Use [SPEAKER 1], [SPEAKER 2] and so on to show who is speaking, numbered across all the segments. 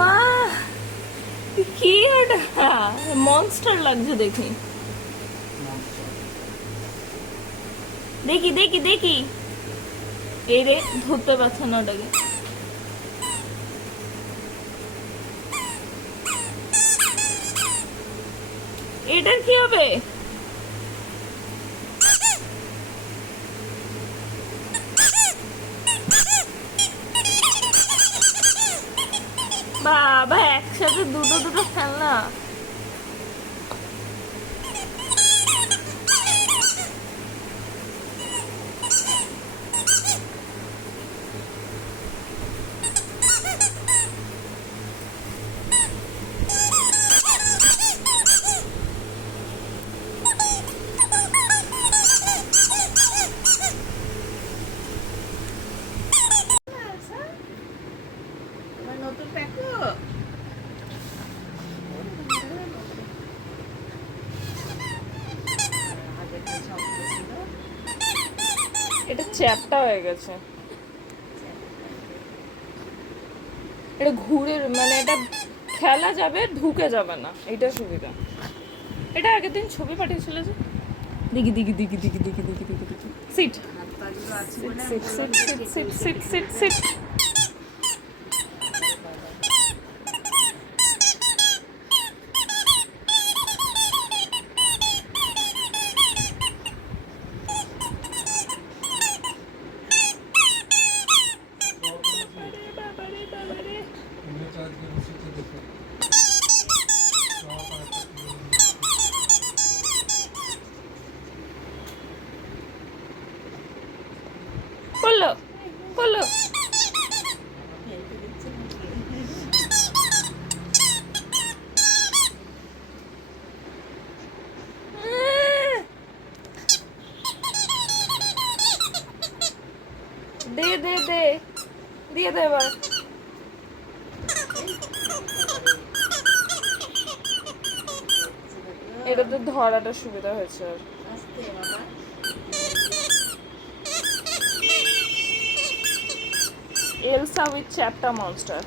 [SPEAKER 1] মা, কি ওটা মনস্টার লাগছে দেখি। দেখি দেখি দেখি। এই রে, ধরতে পারছে না ওটাকে। এটার কি হবে? দুটো দুটো খেলনা এটা চ্যাপটা হয়ে গেছে। এটা ঘুরে মানে এটা খেলা যাবে, ঢুকে যাবে না। এটা সুবিধা। এটা আগের দিন ছবি পাঠিয়েছিল যে? দিকি দিকি দিকি দিকি দিকি দিকি দিকি সিট seat seat seat seat seat seat সিট বাবারে বাবারে
[SPEAKER 2] ইংরেজি আজকে বসেছে দেখো সব আর একটা
[SPEAKER 1] করল
[SPEAKER 3] নাকি?
[SPEAKER 1] দে দে দিয়ে ধরাটা সুবিধা হয়েছে আর
[SPEAKER 3] আস্তে বাবা
[SPEAKER 1] এলসা উইথ চ্যাপটা মনস্টার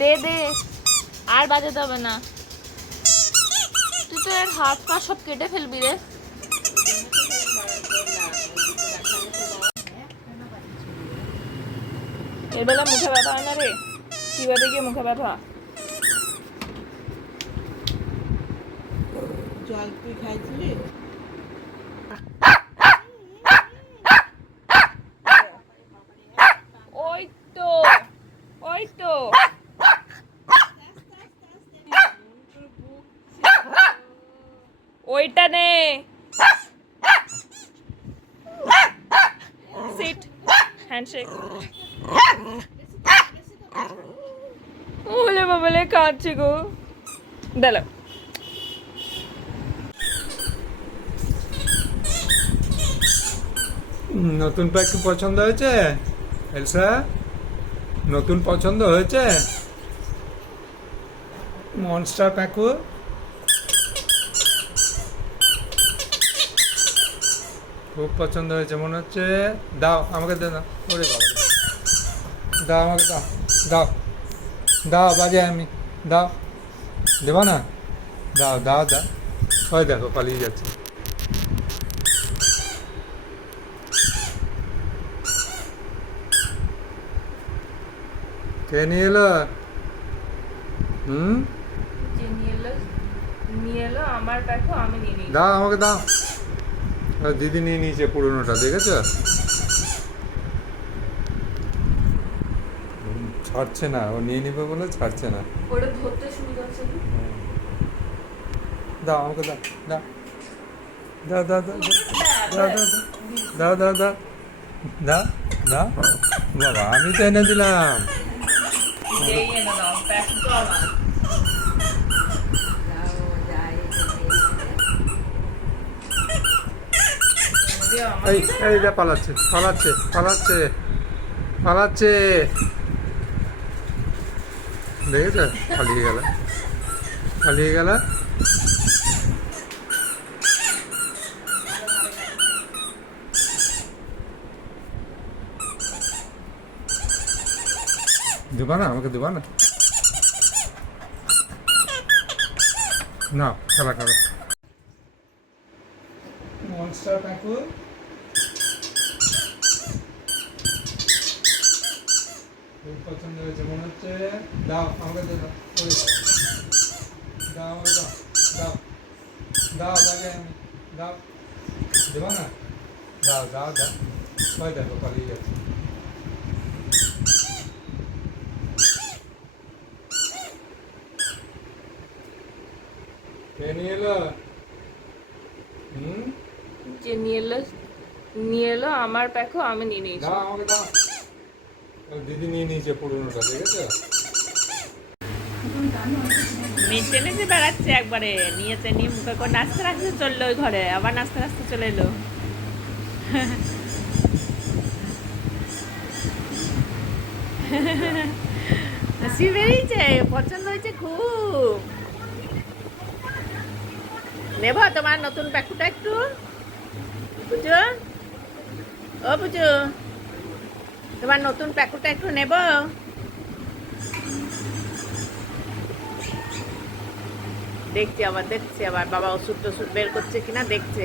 [SPEAKER 1] দে দে। আর বাজাতে হবে না। তুই তো এর হাত পা সব কেটে ফেলবি রে। এর বেলা মুখে ব্যথা হয় না রে? কি গিয়ে মুখে ব্যথা?
[SPEAKER 3] জল তুই খাইছিলি?
[SPEAKER 1] ওই তো ওই তো। ওইটা সিট গো। দাঁড়াও।
[SPEAKER 4] নতুন কি পছন্দ হয়েছে? এলসা, নতুন পছন্দ হয়েছে? মনস্টার প্যাকু খুব পছন্দ হয়েছে, মনে হচ্ছে। দাও, আমাকে দে দাও ওরে বাবা দাও আমাকে, দাও দাও। দাও, বাজে আমি। দাও। দেবা না? দাও দাও দাও। ওই দেখো, পালিয়ে যাচ্ছে। কে নিয়ে এলো হুম দাও আমাকে দাও দিদি নিয়ে নিয়েছে পুরোনোটা দেখেছ ছাড়ছে না ও নিয়ে নিবে বলে ছাড়ছে না দাও আমাকে দাও দাও দাও দাও দাও দাও দাও দাও দাও দাও দাও বাবা আমি তো এনে দিলাম
[SPEAKER 5] এই
[SPEAKER 4] এই যা পালাচ্ছে পালাচ্ছে পালাচ্ছে পালাচ্ছে। দেখেছ? পালিয়ে গেল পালিয়ে গেল। দেবা না আমাকে দেবা না না খেলা করো মনস্টার ঠাকুর পছন্দ হয়েছে মনে হচ্ছে দাও আমাকে দাও দাও দাও দাও দাও দাগে আমি দাও দেবো না দাও দাও দাও ওই দেখো পালিয়ে যাচ্ছে নিয়ে এলো হুম?
[SPEAKER 5] যে নিয়ে এলো নিয়ে এলো আমার প্যাকও আমি নিয়ে নিয়েছি।
[SPEAKER 4] দাও আমাকে দাও ও দিদি নিয়ে নিয়েছে পুরোনোটা
[SPEAKER 5] বেড়াচ্ছে একবারে নিয়েছে নিয়ে মুখে করে নাচতে নাচতে চলল ওই ঘরে আবার নাচতে নাচতে চলে এলো। হাসি বেরিয়েছে পছন্দ হয়েছে খুব। নেব, তোমার নতুন প্যাকুটা একটু। বুঝো? ও বুঝো? তোমার নতুন প্যাকুটা একটু নেব। দেখছি আবার দেখছি আবার, বাবা ওষুধ টষুধ বের করছে কিনা দেখছে।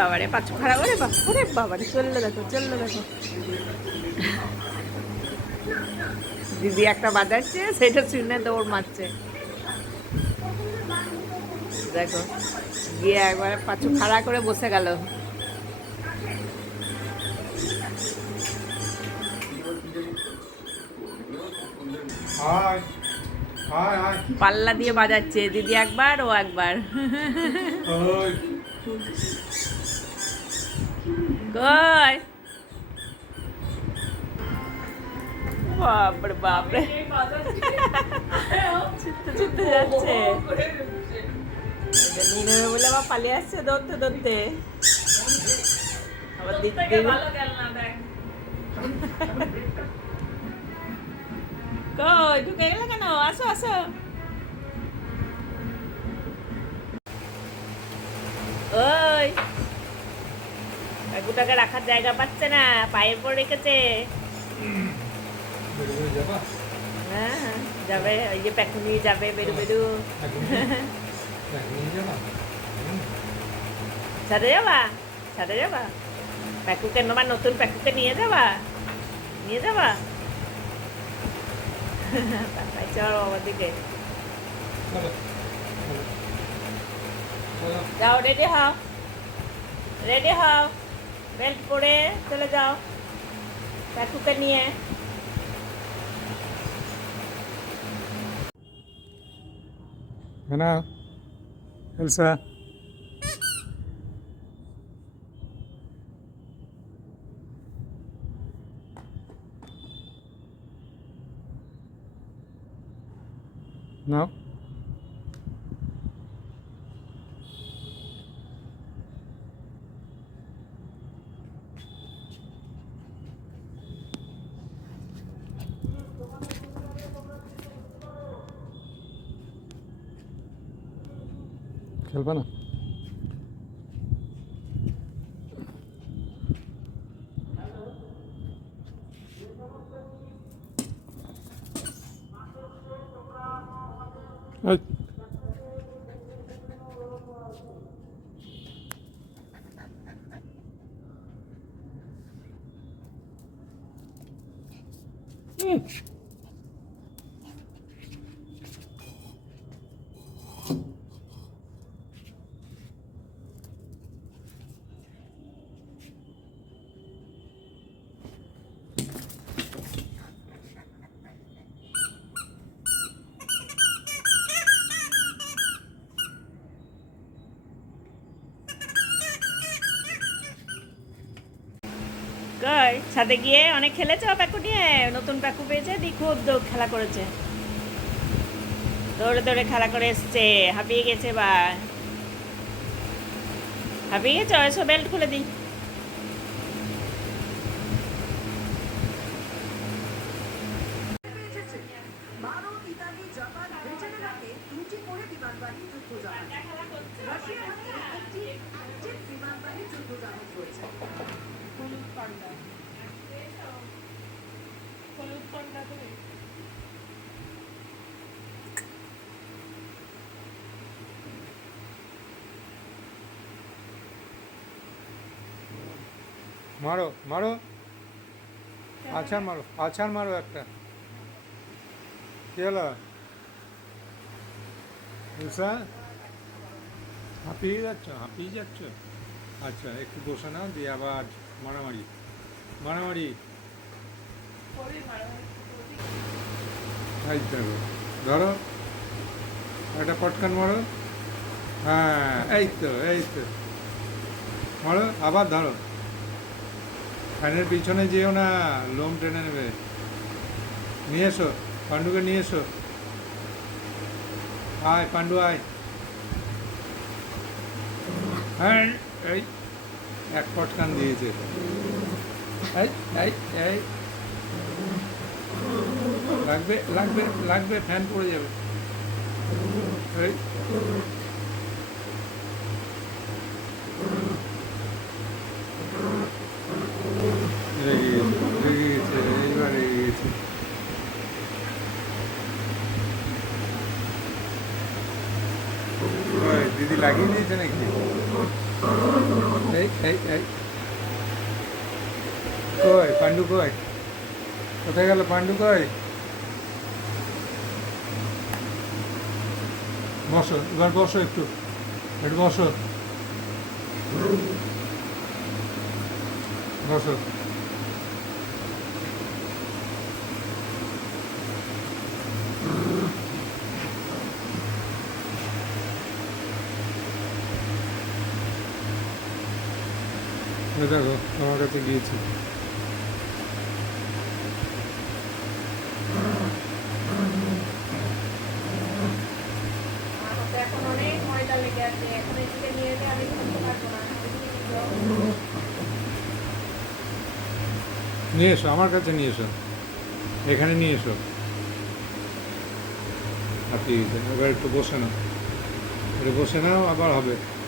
[SPEAKER 5] বাবারে পাঁচু খারাপ, ওরে বাবা ওরে বাবারে, চলল দেখো চলল দেখো। দিদি একটা বাজাচ্ছে সেটা শুনে দৌড় মারছে। দেখো গিয়ে একবারে পাঁচু খাড়া করে বসে গেল। পাল্লা দিয়ে বাজাচ্ছে দিদি একবার ও একবার।
[SPEAKER 4] ওই।
[SPEAKER 5] বাপরে বাপরে। ছুটতে ছুটতে যাচ্ছে। নিয়ে বলে আবার পালিয়ে আসছে আবার দিদি কই ঢুকে গেলে কেন? আসো আসো। ওই কাকুটাকে রাখার জায়গা পাচ্ছে না পায়ের পর রেখেছে। হ্যাঁ হ্যাঁ, যাবে ওই যে নিয়ে যাবে বেরু বেরু।
[SPEAKER 4] এখন যাবা।
[SPEAKER 5] সাথে যাবা? প্যাকুকে তোমার নতুন প্যাকুকে নিয়ে যাবা? নিয়ে যাবা? তাকাই যাও রেডি হও। রেডি হও। বেল্ট পরে চলে যাও। প্যাকুকে নিয়ে।
[SPEAKER 4] Hannah, Elsa. No? ফেলবা না Right.
[SPEAKER 5] সাথে গিয়ে অনেক খেলেছে ও প্যাকু নিয়ে, নতুন প্যাকু পেয়েছে দিয়ে খুব দৌড় খেলা করেছে। দৌড়ে দৌড়ে খেলা করে এসছে, হাঁপিয়ে গেছে বা হাঁপিয়ে গেছে এসো বেল্ট খুলে দিই।
[SPEAKER 6] একটি বিমানবাহী
[SPEAKER 4] মারো মারো। আছাড় মারো আছাড় মারো একটা। কি হলো? উষা? হাঁপিয়ে যাচ্ছ হাঁপিয়ে যাচ্ছ? আচ্ছা একটু বসে নাও, দিয়ে আবার মারামারি। মারামারি
[SPEAKER 1] শরীর মারামারি।
[SPEAKER 4] এই দেখো ধরো। একটা পটকান মারো। হ্যাঁ এই তো এই তো। মারো, আবার ধরো। ফ্যানের পিছনে যেও না, লোম টেনে নেবে। নিয়ে এসো পাণ্ডুকে নিয়ে এসো। আয় পাণ্ডু আয়। হ্যাঁ এই, এক পটকান দিয়েছে। এই এই এই। লাগবে লাগবে লাগবে ফ্যান পড়ে যাবে। দিদি লাগিয়ে দিয়েছে নাকি? কই পাণ্ডু কই? কোথায় গেল পাণ্ডু কই? বসো এবার বসো একটু। একটু বসো। বসো। দেখো আমার কাছে গিয়েছি
[SPEAKER 5] আমার তো এখন অনেক নিয়ে
[SPEAKER 4] নিয়ে এসো, আমার কাছে নিয়ে এসো। এখানে নিয়ে এসো। আপনি এবার একটু বসে নাও। একটু বসে নাও, আবার হবে।